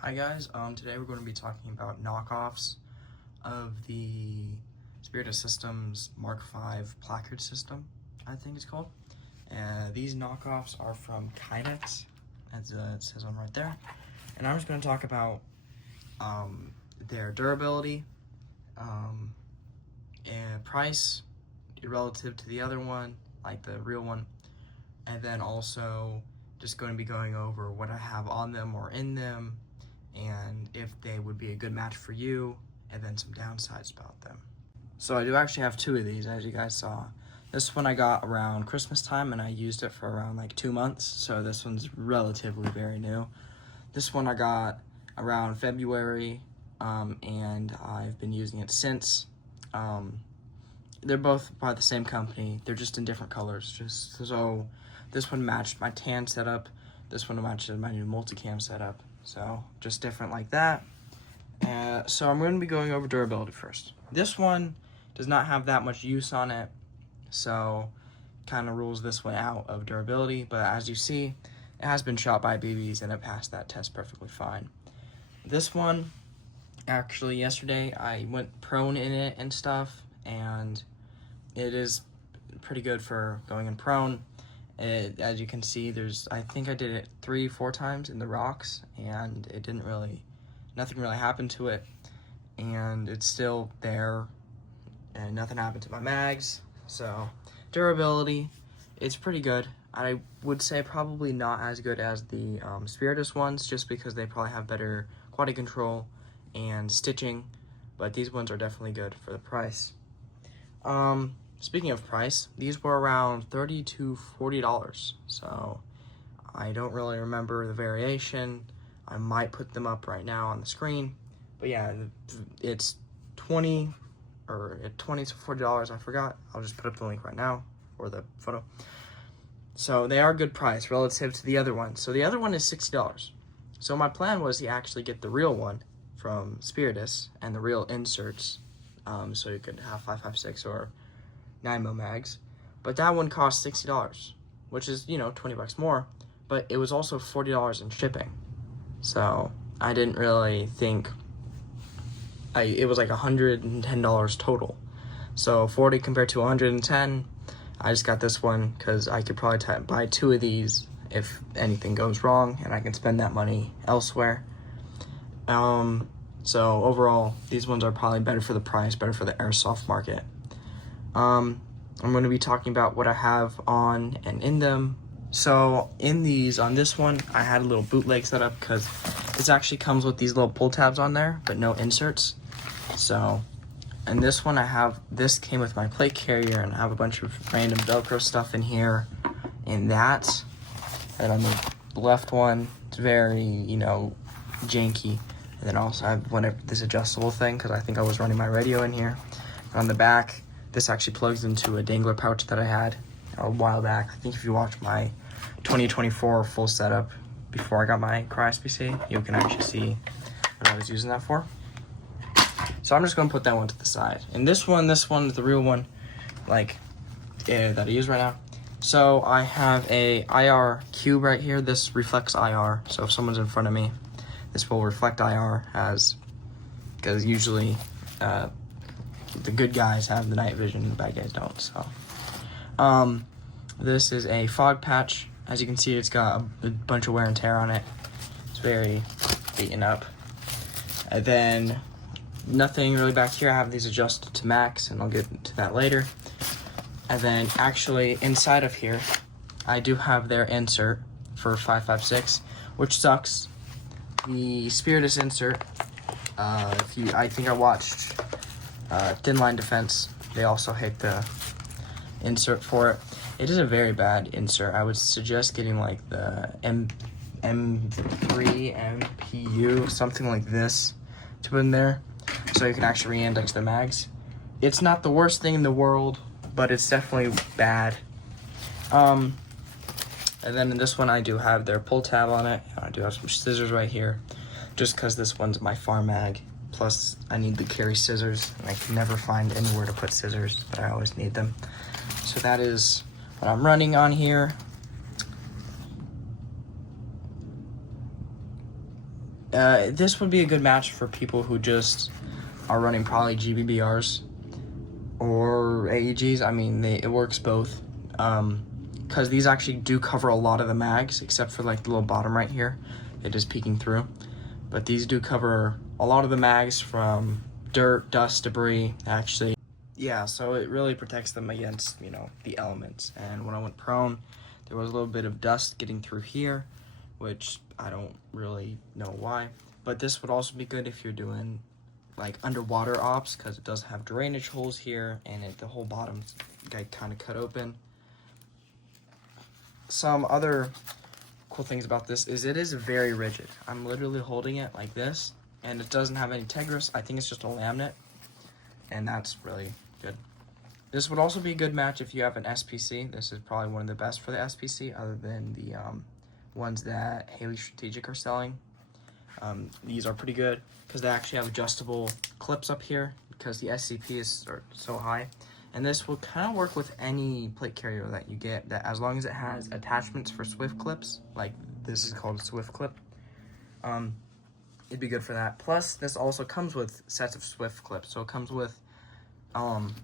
Hi guys, today we're going to be talking about knockoffs of the Spirit Systems Mark 5 placard system, I think it's called. These knockoffs are from Kydex, as it says on right there. And I'm just going to talk about their durability, and price relative to the other one, like the real one, and then also just going to be going over what I have on them or in them, and if they would be a good match for you, and then some downsides about them. So I do actually have two of these, as you guys saw. This one I got around Christmas time, and I used it for around like 2 months, so this one's relatively very new. This one I got around February, and I've been using it since. They're both by the same company, they're just in different colors, just so this one matched my tan setup, this one matches my new multicam setup. So just different like that. So I'm going to be going over durability first. This one does not have that much use on it, so kind of rules this one out of durability. But as you see, it has been shot by BBs and it passed that test perfectly fine. This one, actually yesterday I went prone in it and stuff, and it is pretty good for going in prone. As you can see, I think I did it 3-4 times in the rocks, and nothing really happened to it, and it's still there, and nothing happened to my mags. So durability, it's pretty good. I would say probably not as good as the Spiritus ones, just because they probably have better quality control and stitching, but these ones are definitely good for the price. Speaking of price, these were around $30 to $40, so I don't really remember the variation. I might put them up right now on the screen, but yeah, it's $20 to $40, I forgot. I'll just put up the link right now, or the photo. So they are a good price relative to the other one. So the other one is $60. So my plan was to actually get the real one from Spiritus and the real inserts, so you could have 5.56 or 9mm mags, but that one cost $60, which is, $20 more, but it was also $40 in shipping. So I didn't really think, it was like $110 total. So 40 compared to 110, I just got this one because I could probably buy 2 of these if anything goes wrong, and I can spend that money elsewhere. So overall, these ones are probably better for the price, better for the airsoft market. I'm going to be talking about what I have on and in them. So on this one, I had a little bootleg setup because this actually comes with these little pull tabs on there, but no inserts. So, and this one this came with my plate carrier, and I have a bunch of random Velcro stuff in here, and that. And on the left one, it's very, janky. And then also I have this adjustable thing, because I think I was running my radio in here. And on the back, this actually plugs into a dangler pouch that I had a while back. I think if you watch my 2024 full setup before I got my CrySPC, you can actually see what I was using that for. So I'm just going to put that one to the side. And this one is the real one, that I use right now. So I have a IR cube right here. This reflects IR. So if someone's in front of me, this will reflect IR, because usually the good guys have the night vision and the bad guys don't. So this is a fog patch. As you can see, it's got a bunch of wear and tear on it. It's very beaten up. And then nothing really back here. I have these adjusted to max, and I'll get to that later. And then actually inside of here, I do have their insert for 5.56, which sucks. The Spiritus insert, I think I watched Thin Line Defense, they also hit the insert for it. It is a very bad insert. I would suggest getting like the M3 MPU, something like this, to put in there, so you can actually re-index the mags. It's not the worst thing in the world, but it's definitely bad. And then in this one, I do have their pull tab on it. I do have some scissors right here, just because this one's my farm mag. Plus, I need to carry scissors, and I can never find anywhere to put scissors, but I always need them. So that is what I'm running on here. This would be a good match for people who just are running probably GBBRs or AEGs. I mean, it works both. Because these actually do cover a lot of the mags, except for like the little bottom right here. It is peeking through. But these do cover a lot of the mags from dirt, dust, debris, actually. Yeah, so it really protects them against, you know, the elements. And when I went prone, there was a little bit of dust getting through here, which I don't really know why. But this would also be good if you're doing like underwater ops, because it does have drainage holes here, and the whole bottom's kind of cut open. Some other cool things about this is it is very rigid. I'm literally holding it like this, and it doesn't have any Tegris. I think it's just a laminate, and that's really good. This would also be a good match if you have an SPC. This is probably one of the best for the SPC, other than the ones that Haley Strategic are selling. These are pretty good because they actually have adjustable clips up here because the SCP is so high. And this will kind of work with any plate carrier that you get, that as long as it has attachments for swift clips, like this is called a swift clip, it'd be good for that. Plus, this also comes with sets of swift clips. So it comes with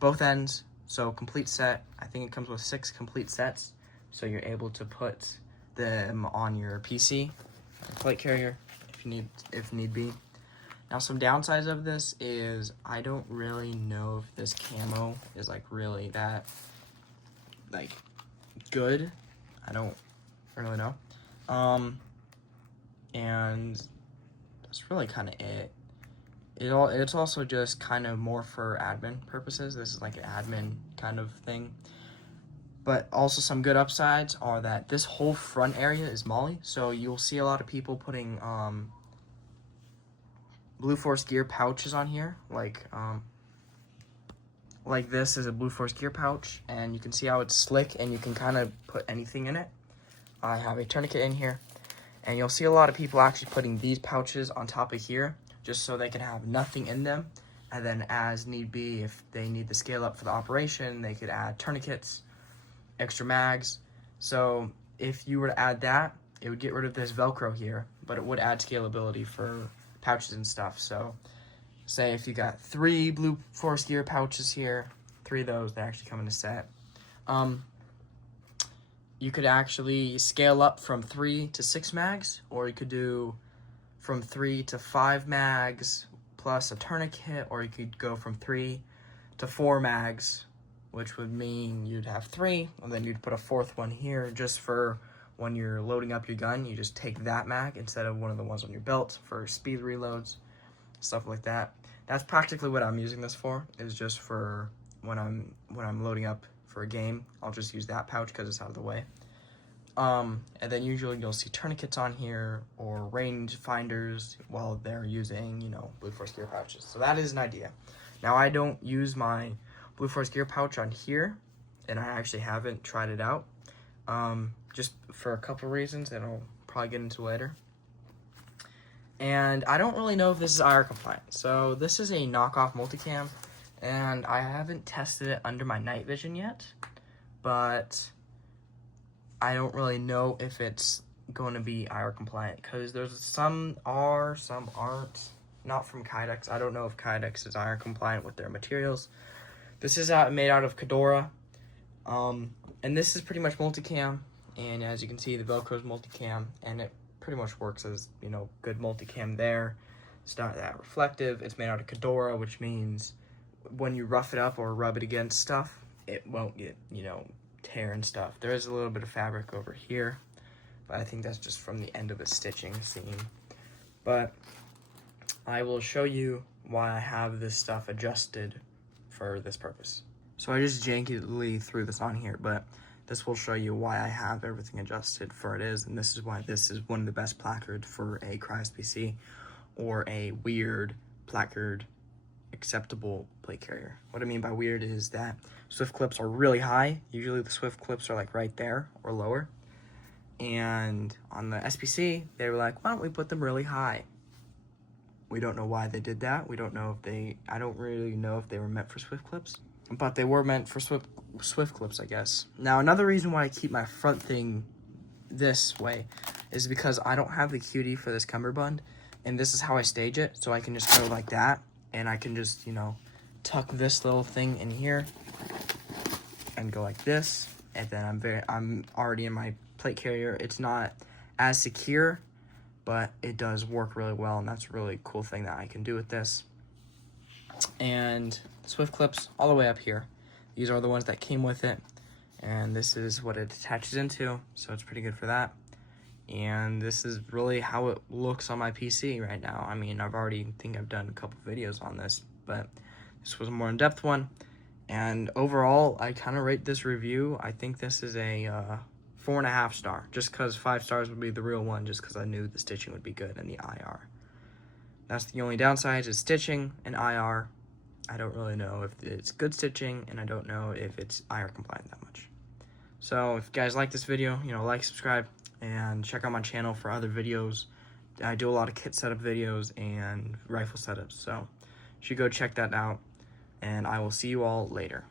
both ends, so complete set. I think it comes with 6 complete sets, so you're able to put them on your PC, plate carrier, if need be. Now, some downsides of this is I don't really know if this camo is like really that like good. I don't really know. And that's really kind of it. It's also just kind of more for admin purposes. This is like an admin kind of thing. But also some good upsides are that this whole front area is molly, so you'll see a lot of people putting Blue Force gear pouches on here, like this is a Blue Force gear pouch, and you can see how it's slick, and you can kind of put anything in it. I have a tourniquet in here, and you'll see a lot of people actually putting these pouches on top of here, just so they can have nothing in them, and then as need be, if they need to scale up for the operation, they could add tourniquets, extra mags. So if you were to add that, it would get rid of this Velcro here, but it would add scalability for pouches and stuff. So say if you got 3 Blue Force gear pouches here, 3 of those, they actually come in a set. You could actually scale up from 3 to 6 mags, or you could do from 3 to 5 mags plus a tourniquet, or you could go from 3 to 4 mags, which would mean you'd have 3, and then you'd put a 4th one here just for when you're loading up your gun. You just take that mag instead of one of the ones on your belt for speed reloads, stuff like that. That's practically what I'm using this for, is just for when I'm loading up for a game. I'll just use that pouch because it's out of the way. And then usually you'll see tourniquets on here or range finders while they're using, you know, Blue Force gear pouches. So that is an idea. Now, I don't use my Blue Force gear pouch on here, and I actually haven't tried it out. Just for a couple reasons that I'll probably get into later. And I don't really know if this is IR compliant. So this is a knockoff multicam, and I haven't tested it under my night vision yet, but I don't really know if it's going to be IR compliant, because there's some are, some aren't. Not from Kydex. I don't know if Kydex is IR compliant with their materials. This is made out of Kedora, and this is pretty much multicam. And as you can see, the Velcro is multicam, and it pretty much works as, you know, good multicam there. It's not that reflective. It's made out of Kedora, which means when you rough it up or rub it against stuff, it won't get, you know, tear and stuff. There is a little bit of fabric over here, but I think that's just from the end of a stitching seam. But I will show you why I have this stuff adjusted for this purpose. So I just jankily threw this on here, but this will show you why I have everything adjusted for it is, and this is why this is one of the best placards for a CrySPC or a weird placard acceptable plate carrier. What I mean by weird is that swift clips are really high. Usually the swift clips are like right there or lower. And on the SPC, they were like, why don't we put them really high? We don't know why they did that. We don't know if I don't really know if they were meant for swift clips, but they were meant for swift clips, I guess. Now, another reason why I keep my front thing this way is because I don't have the QD for this cummerbund, And this is how I stage it. So I can just go like that, and I can just, you know, tuck this little thing in here and go like this. And then I'm already in my plate carrier. It's not as secure, but it does work really well, and that's a really cool thing that I can do with this. And Swift clips all the way up here. These are the ones that came with it, and this is what it attaches into, so it's pretty good for that. And this is really how it looks on my PC right now. I mean, I've done a couple videos on this, but this was a more in-depth one. And overall, I kind of rate this review. I think this is a 4.5 star, just because 5 stars would be the real one, just because I knew the stitching would be good and the IR. That's the only downside, is stitching and IR. I don't really know if it's good stitching, and I don't know if it's IR compliant that much. So if you guys like this video, you know, like, subscribe, and check out my channel for other videos. I do a lot of kit setup videos and rifle setups, so you should go check that out, and I will see you all later.